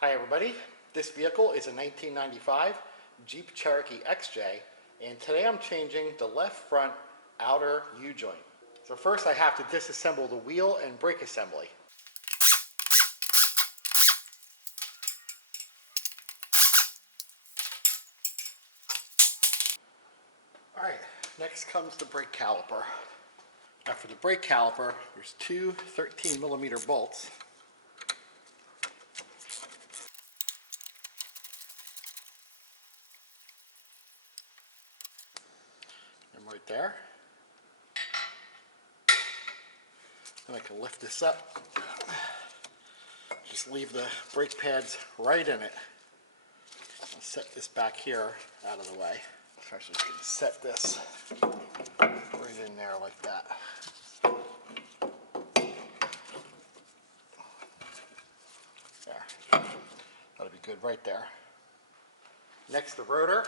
Hi everybody, this vehicle is a 1995 Jeep Cherokee XJ, and today I'm changing the left front outer U-joint. So first I have to disassemble the wheel and brake assembly. Alright, next comes the brake caliper. Now for the brake caliper, there's two 13mm bolts. And right there. Then I can lift this up. Just leave the brake pads right in it. I'll set this back here out of the way. So I'm just going to set this right in there like that. There. That'll be good right there. Next, the rotor.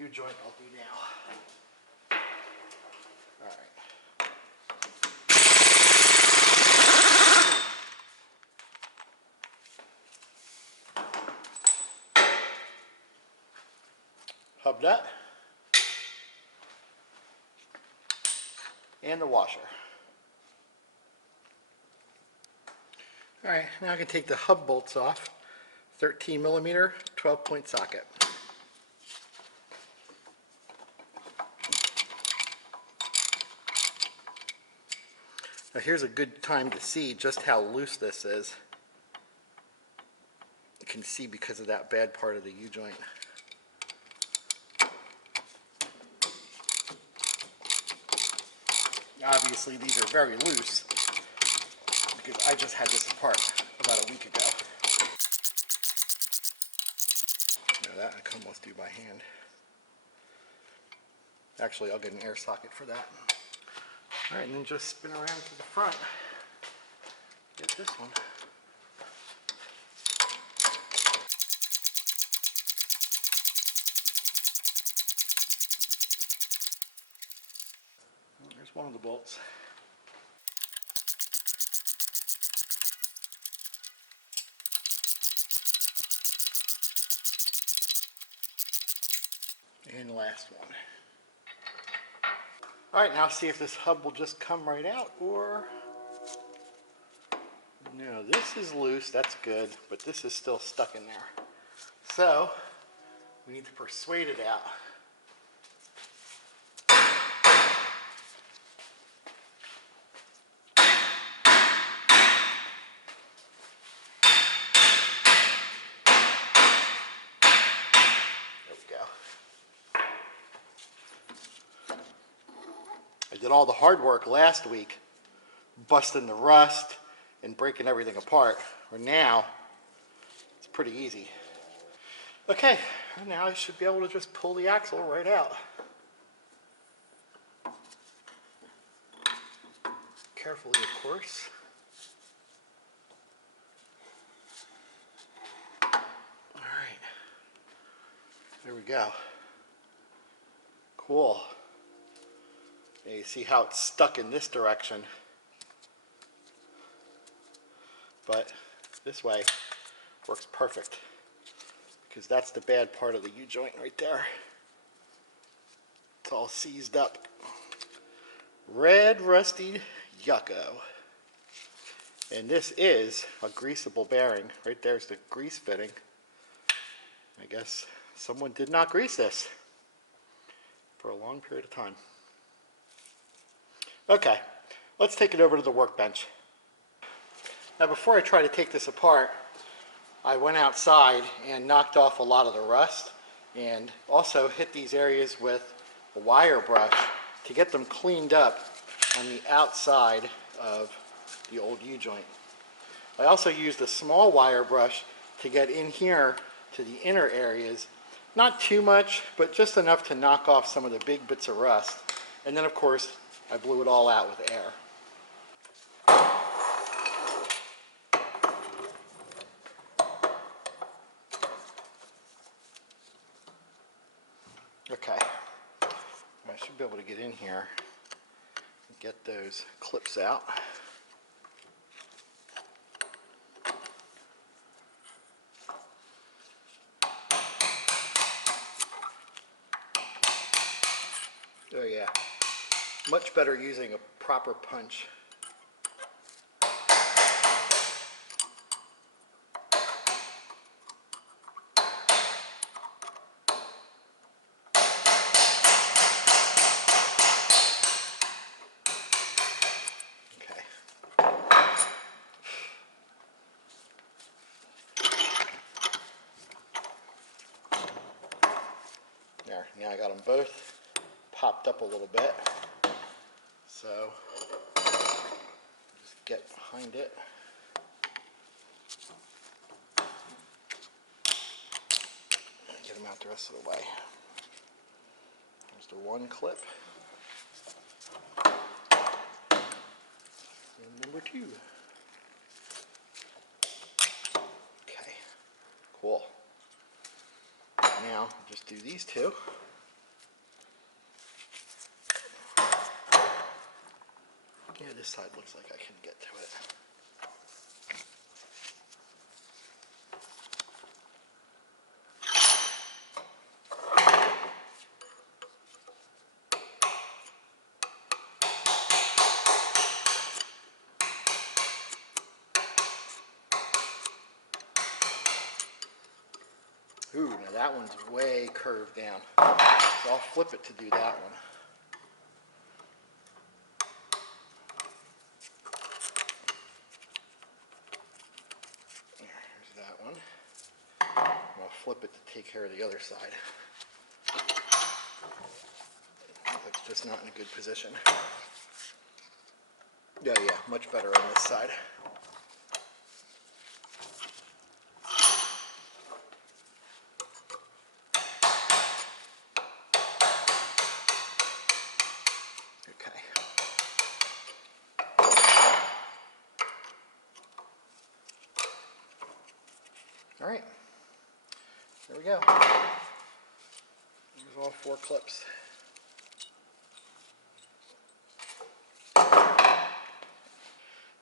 U-joint I'll do now. All right. Hub nut. And the washer. All right, now I can take the hub bolts off. 13mm 12-point socket. Now here's a good time to see just how loose this is. You can see because of that bad part of the U-joint. Obviously these are very loose because I just had this apart about a week ago. That I can almost do by hand. Actually, I'll get an air socket for that. Alright, and then just spin around to the front. Get this one. There's one of the bolts. And the last one. Alright, now see if this hub will just come right out, or... No, this is loose, that's good, but this is still stuck in there. So, we need to persuade it out. There we go. I did all the hard work last week, busting the rust and breaking everything apart. Or now, it's pretty easy. Okay, now I should be able to just pull the axle right out. Carefully, of course. All right, there we go. Cool. Now you see how it's stuck in this direction, but this way works perfect because that's the bad part of the U-joint right there. It's all seized up. Red rusty yucco. And this is a greasable bearing. Right there's the grease fitting. I guess someone did not grease this for a long period of time. Okay, let's take it over to the workbench. Now before I try to take this apart, I went outside and knocked off a lot of the rust and also hit these areas with a wire brush to get them cleaned up on the outside of the old U-joint. I also used a small wire brush to get in here to the inner areas. Not too much, but just enough to knock off some of the big bits of rust. And then of course, I blew it all out with air. Okay, I should be able to get in here and get those clips out. Oh yeah, much better using a proper punch. There, now I got them both popped up a little bit. So just get behind it. Get them out the rest of the way. There's the one clip. And number two. Okay, cool. Now just do these two. Yeah, this side looks like I can get to it. Ooh, now that one's way curved down. So I'll flip it to do that one. There's that one. I'll flip it to take care of the other side. It's just not in a good position. Yeah, much better on this side. Okay. All right. There we go. There's all 4 clips.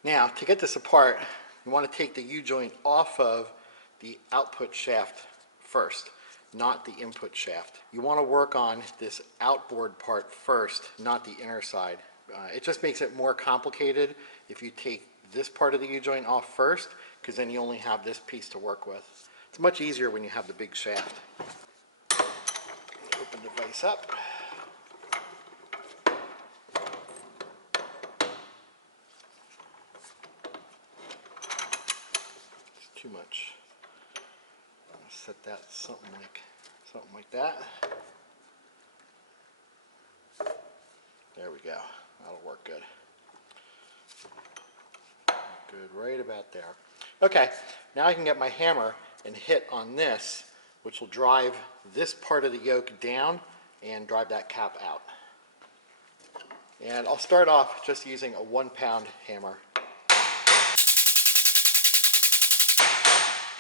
Now, to get this apart, you want to take the U-joint off of the output shaft first, not the input shaft. You want to work on this outboard part first, not the inner side. It just makes it more complicated if you take this part of the U-joint off first, because then you only have this piece to work with. It's much easier when you have the big shaft. Open the vise up. It's too much. I'm gonna set that something like that. There we go. That'll work good. Good, right about there. Okay, now I can get my hammer and hit on this, which will drive this part of the yoke down and drive that cap out. And I'll start off just using a 1-pound hammer.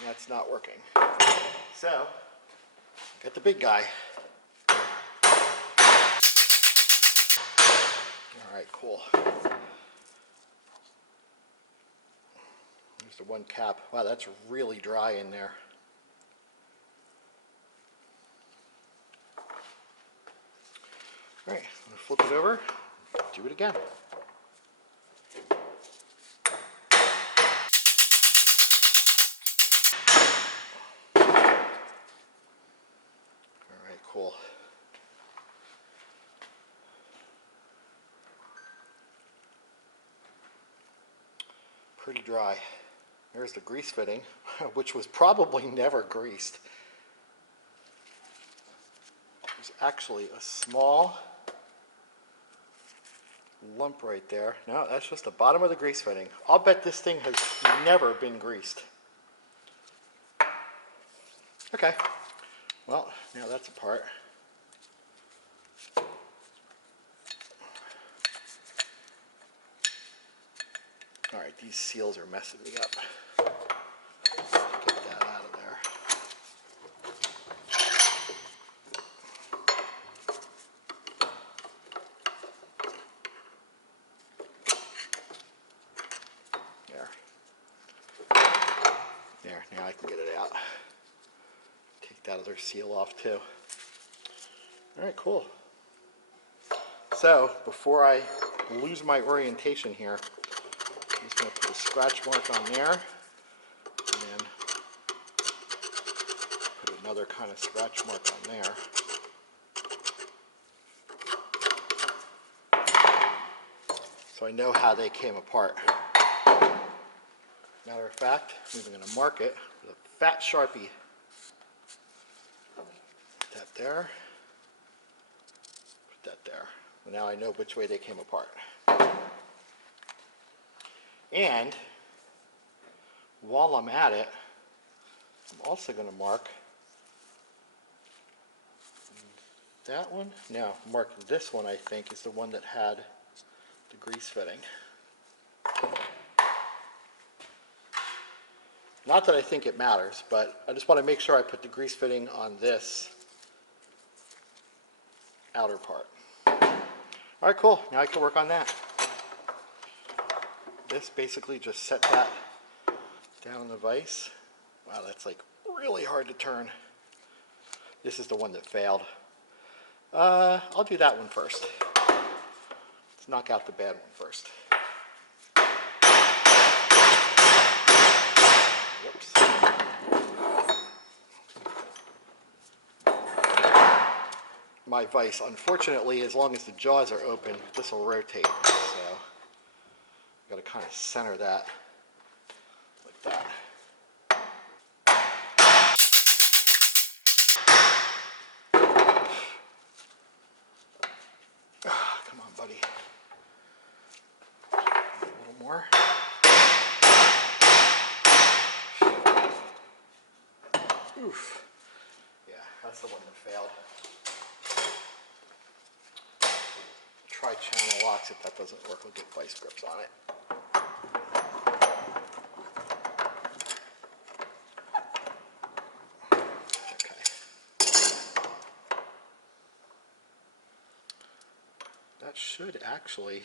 That's not working. So, get the big guy. All right, cool. There's the one cap. Wow, that's really dry in there. All right, I'm gonna flip it over, do it again. All right, cool. Pretty dry. There's the grease fitting, which was probably never greased. There's actually a small lump right there. No, that's just the bottom of the grease fitting. I'll bet this thing has never been greased. Okay, well, now that's apart. All right, these seals are messing me up. Get that out of there. that other seal off too. All right, cool. So before I lose my orientation here, I'm just going to put a scratch mark on there, and then put another kind of scratch mark on there. So I know how they came apart. Matter of fact, I'm even going to mark it with a fat Sharpie. Put that there. Put that there. Now I know which way they came apart. And while I'm at it, I'm also going to mark that one. No, mark this one, I think, is the one that had the grease fitting. Not that I think it matters, but I just want to make sure I put the grease fitting on this outer part. All right, cool. Now I can work on that. This basically just set that down in the vise. Wow, that's like really hard to turn. This is the one that failed. I'll do that one first. Let's knock out the bad one first. Whoops. My vise, unfortunately, as long as the jaws are open, this will rotate. So I've got to kind of center that like that. Come on, buddy. A little more. Oof. Yeah, that's the one that failed. Try channel locks. If that doesn't work, we'll get vice grips on it. Okay. That should actually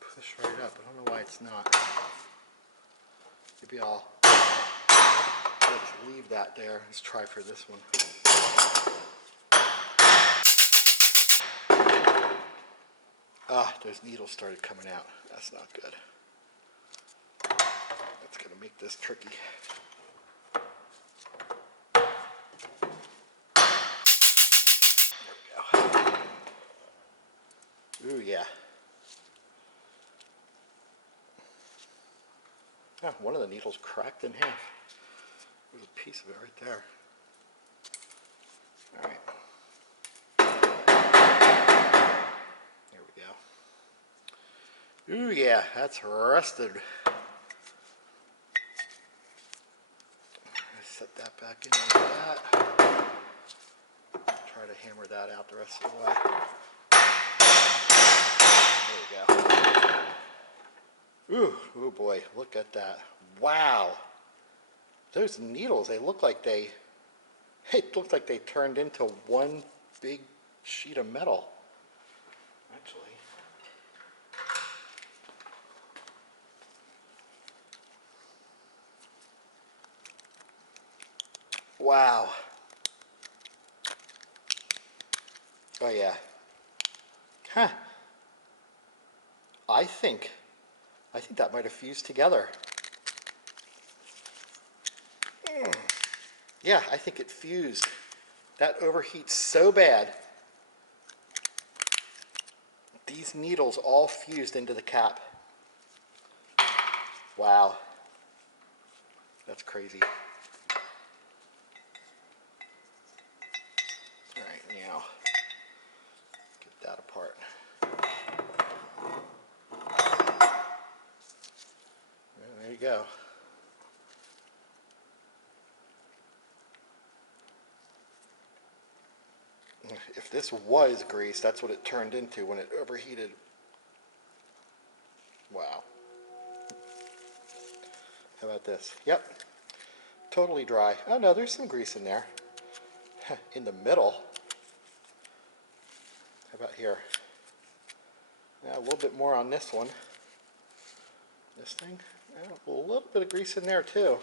push right up. I don't know why it's not. Maybe I'll just leave that there. Let's try for this one. Ah, those needles started coming out. That's not good. That's going to make this tricky. There we go. Ooh, yeah. Oh, one of the needles cracked in half. There's a piece of it right there. All right. Ooh, yeah, that's rusted. Set that back in like that. Try to hammer that out the rest of the way. There we go. Ooh, oh boy, look at that. Wow. Those needles, it looked like they turned into one big sheet of metal. Actually. Wow. Oh yeah. Huh. I think that might have fused together. Yeah, I think it fused. That overheats so bad. These needles all fused into the cap. Wow. That's crazy. All right, now get that apart. There you go. If this was grease, that's what it turned into when it overheated. Wow. How about this? Yep. Totally dry. Oh no, there's some grease in there. In the middle. How about here? Now a little bit more on this one. This thing. A little bit of grease in there too.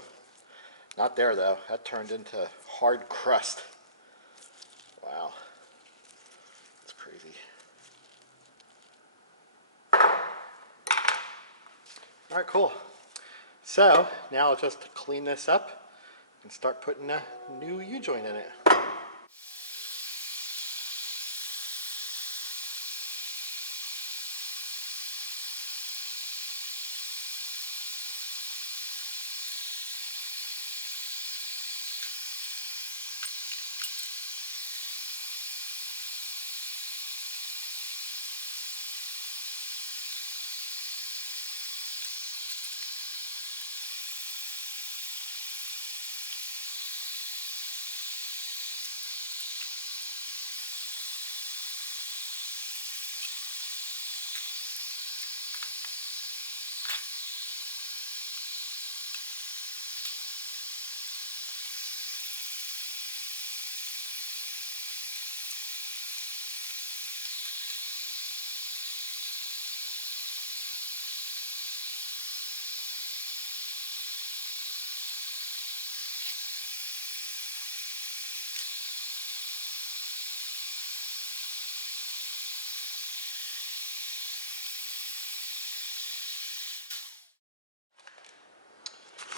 Not there though. That turned into hard crust. Wow. That's crazy. Alright, cool. So now I'll just clean this up and start putting a new U-joint in it.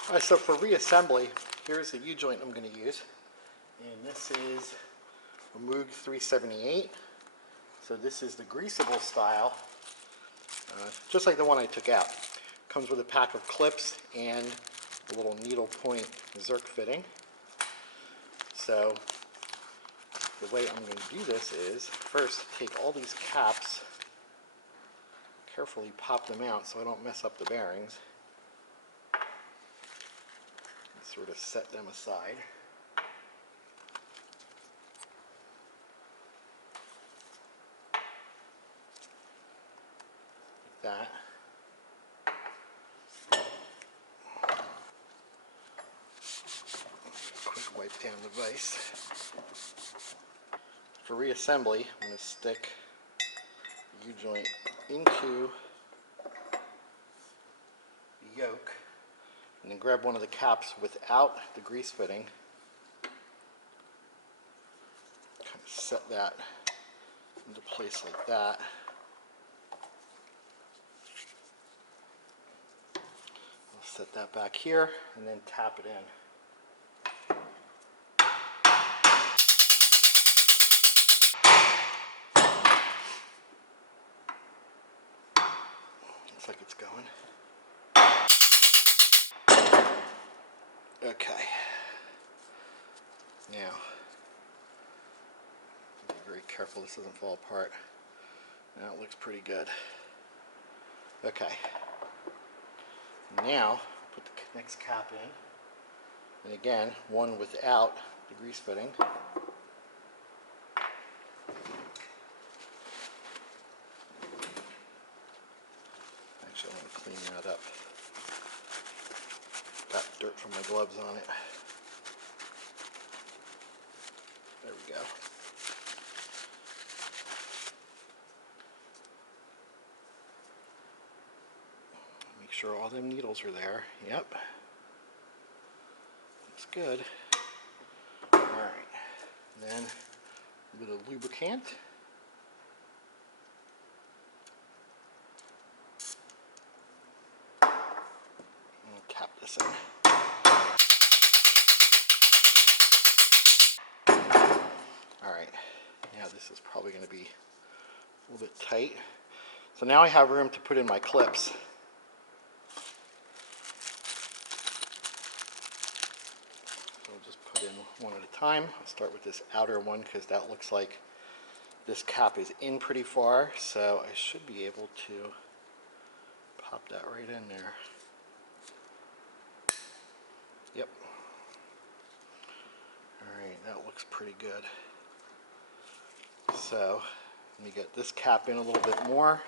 Alright, so for reassembly, here's the U-joint I'm going to use. And this is a Moog 378. So this is the greasable style, just like the one I took out. Comes with a pack of clips and a little needle point Zerk fitting. So the way I'm going to do this is first take all these caps, carefully pop them out so I don't mess up the bearings. Sort of set them aside. Like that. Quick wipe down the vise. For reassembly, I'm going to stick the U-joint into the yoke and then grab one of the caps without the grease fitting. Kind of set that into place like that. I'll set that back here and then tap it in. Looks like it's going. Okay. Now, be very careful this doesn't fall apart. Now it looks pretty good. Okay. Now, put the next cap in. And again, one without the grease fitting. Actually, I want to clean that up. Got dirt from my gloves on it. There we go. Make sure all them needles are there. Yep. Looks good. Alright. Then a bit of lubricant. And cap this in. Alright. Now this is probably going to be a little bit tight. So now I have room to put in my clips. One at a time. I'll start with this outer one because that looks like this cap is in pretty far, so I should be able to pop that right in there. Yep. Alright, that looks pretty good. So let me get this cap in a little bit more.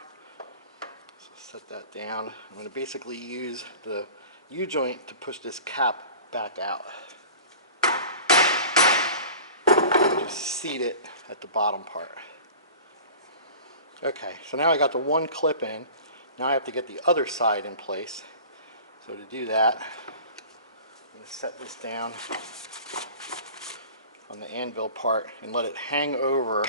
So set that down. I'm going to basically use the U-joint to push this cap back out. Just seat it at the bottom part. Okay, so now I got the one clip in. Now I have to get the other side in place. So to do that, I'm going to set this down on the anvil part and let it hang over.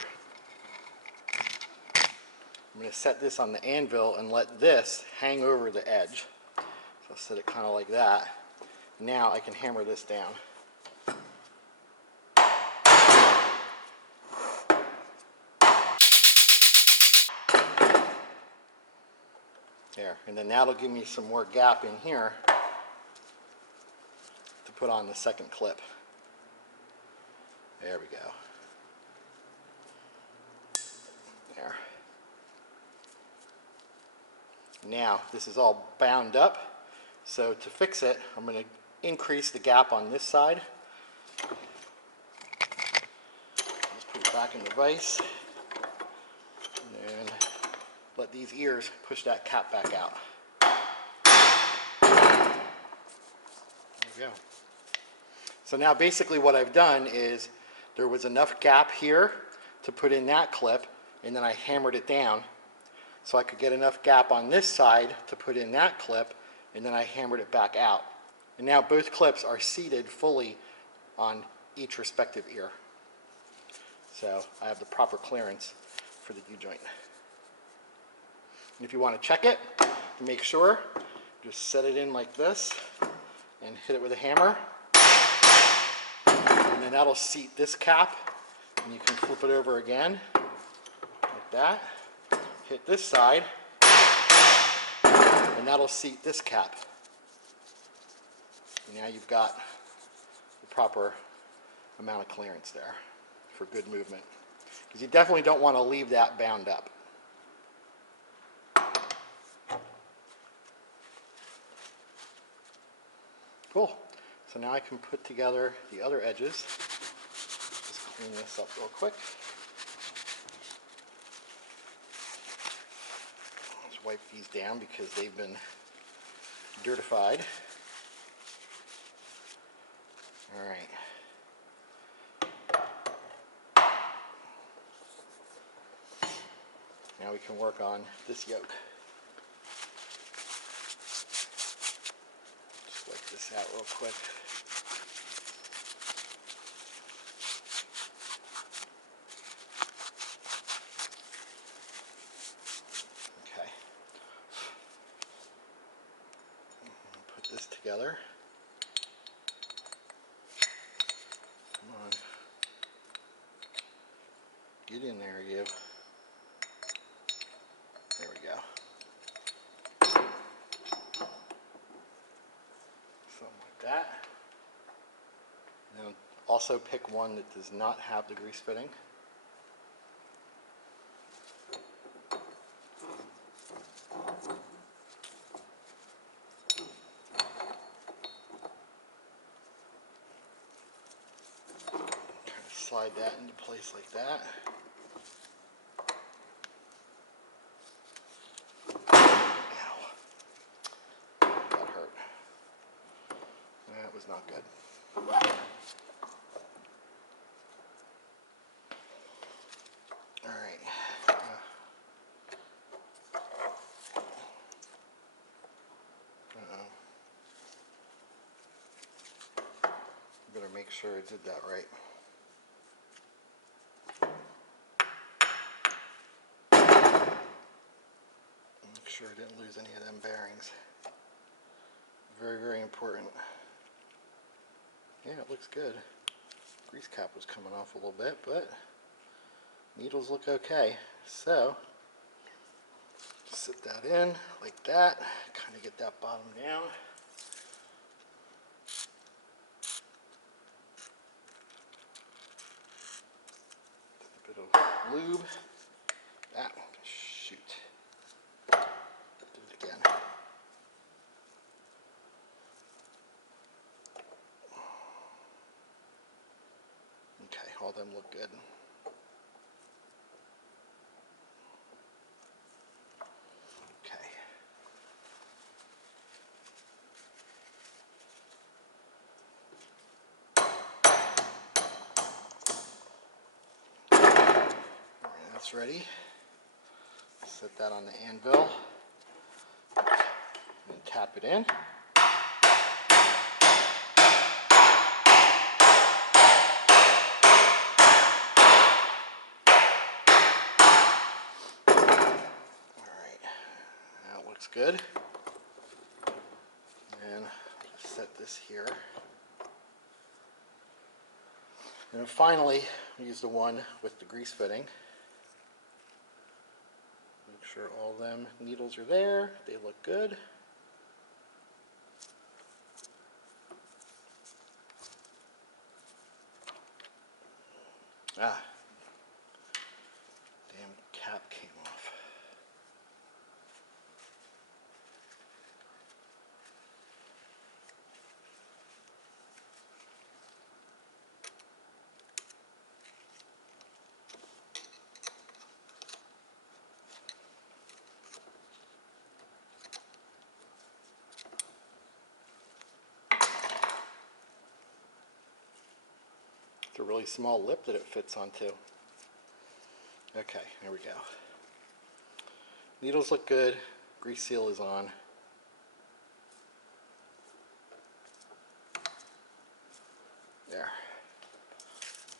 I'm going to set this on the anvil and let this hang over the edge. So I'll set it kind of like that. Now I can hammer this down. There, and then that'll give me some more gap in here to put on the second clip. There we go. There. Now this is all bound up, so to fix it I'm going to increase the gap on this side. Just put it back in the vise and let these ears push that cap back out. There we go. So now basically what I've done is there was enough gap here to put in that clip, and then I hammered it down so I could get enough gap on this side to put in that clip, and then I hammered it back out. And now both clips are seated fully on each respective ear. So I have the proper clearance for the U-joint. And if you want to check it to make sure, just set it in like this and hit it with a hammer. And then that'll seat this cap, and you can flip it over again like that. Hit this side, and that'll seat this cap. And now you've got the proper amount of clearance there for good movement. Because you definitely don't want to leave that bound up. Cool. So now I can put together the other edges. Just clean this up real quick. Just wipe these down because they've been dirtified. All right. Now we can work on this yoke. Just wipe this out real quick. Okay. Put this together. Come on. Get in there, you. There we go. Something like that. Now also pick one that does not have the grease fitting. Kind of slide that into place like that. Was not good. All right. Better make sure I did that right. Make sure I didn't lose any of them bearings. Very, very important. Yeah, it looks good. Grease cap was coming off a little bit, but needles look okay. So, just sit that in like that, kind of get that bottom down. A bit of lube. That one, shoot. Do it again. All of them look good. Okay. That's ready. Set that on the anvil and tap it in. good. And just set this here. And then finally, use the one with the grease fitting. Make sure all them needles are there. They look good. Ah, damn cap came off. It's a really small lip that it fits onto. Okay, there we go. Needles look good. Grease seal is on. There.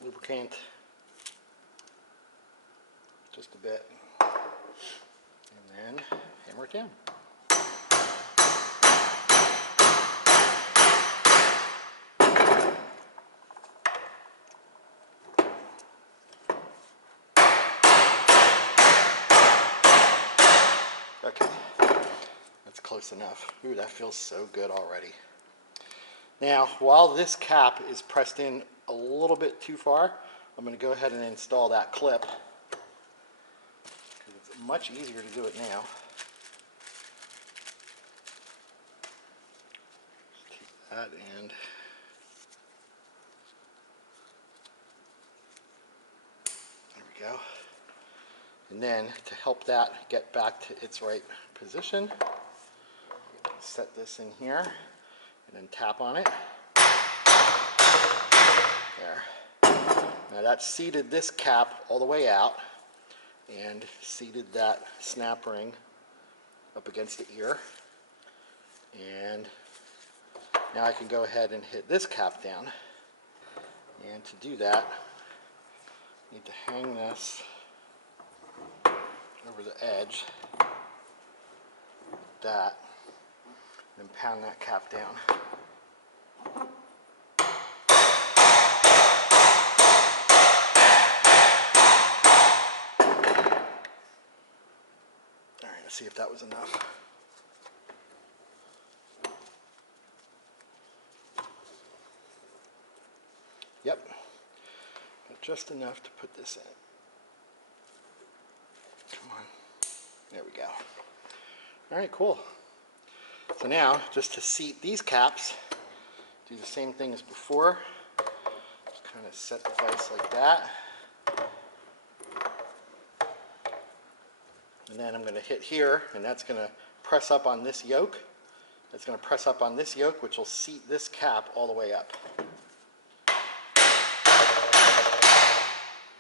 Lubricant. Just a bit. And then hammer it down. Okay, that's close enough. Ooh, that feels so good already. Now, while this cap is pressed in a little bit too far, I'm going to go ahead and install that clip. Because it's much easier to do it now. Just take that and there we go. And then to help that get back to its right position, set this in here and then tap on it. There. Now that seated this cap all the way out and seated that snap ring up against the ear. And now I can go ahead and hit this cap down. And to do that, I need to hang this over the edge, like that, and pound that cap down. All right, let's see if that was enough. Yep, got just enough to put this in. Come on. There we go. All right, cool. So now, just to seat these caps, do the same thing as before. Just kind of set the vise like that. And then I'm going to hit here, and that's going to press up on this yoke. It's going to press up on this yoke, which will seat this cap all the way up.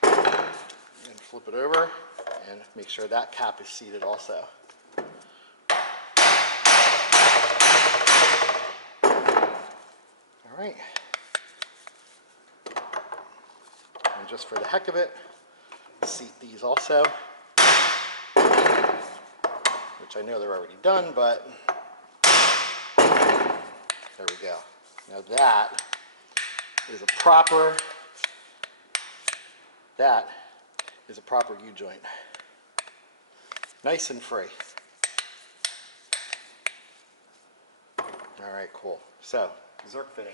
And flip it over. And make sure that cap is seated also. All right. And just for the heck of it, seat these also. Which I know they're already done, but there we go. Now that is a proper U-joint. Nice and free. All right, cool. So, Zerk fitting.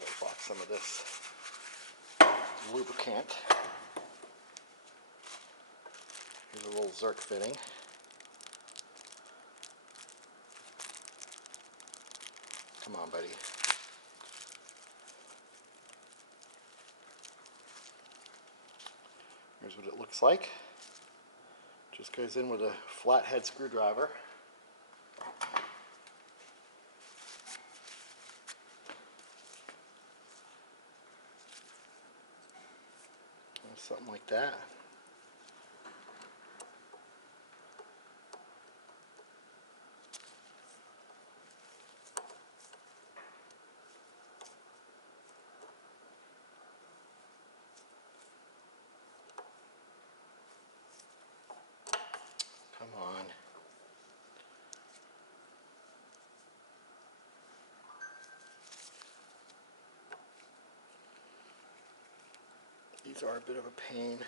Wipe off some of this lubricant. Here's a little Zerk fitting. Come on, buddy. Here's what it looks like. Just goes in with a flathead screwdriver. Something like that. are a bit of a pain.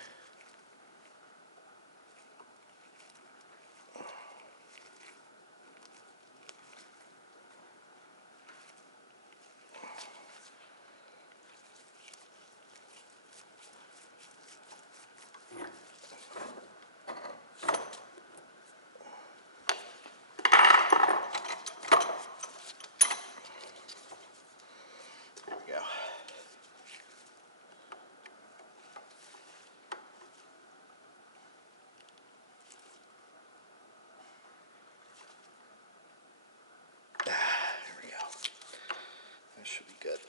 Should be good.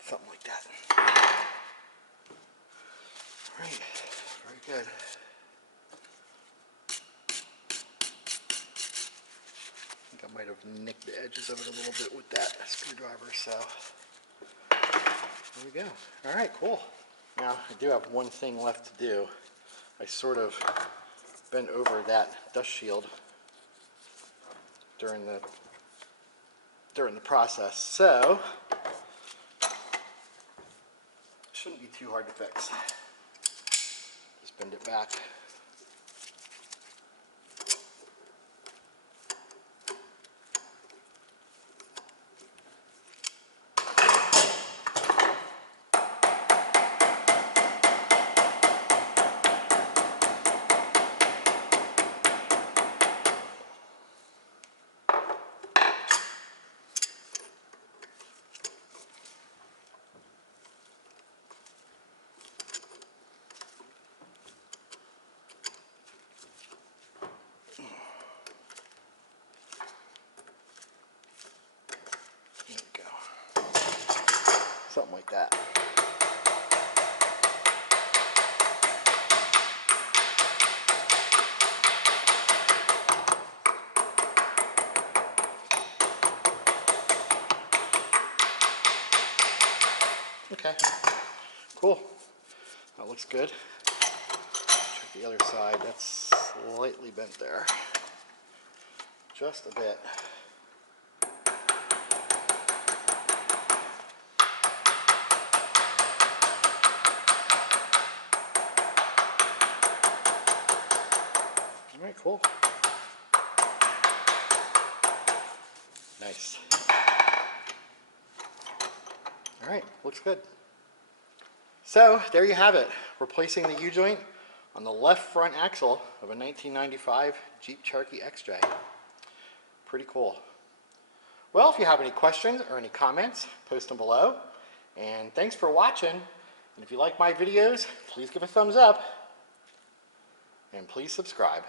Something like that. All right, very good. I think I might have nicked the edges of it a little bit with that screwdriver, so there we go. All right, cool. Now, I do have one thing left to do. I sort of bent over that dust shield during the process, so it shouldn't be too hard to fix. Just bend it back. Something like that. Okay, cool. That looks good. Check the other side. That's slightly bent there. Just a bit. All right, cool. Nice. All right, looks good. So there you have it, replacing the U-joint on the left front axle of a 1995 Jeep Cherokee XJ. Pretty cool. Well, if you have any questions or any comments, post them below. And thanks for watching. And if you like my videos, please give a thumbs up. And please subscribe.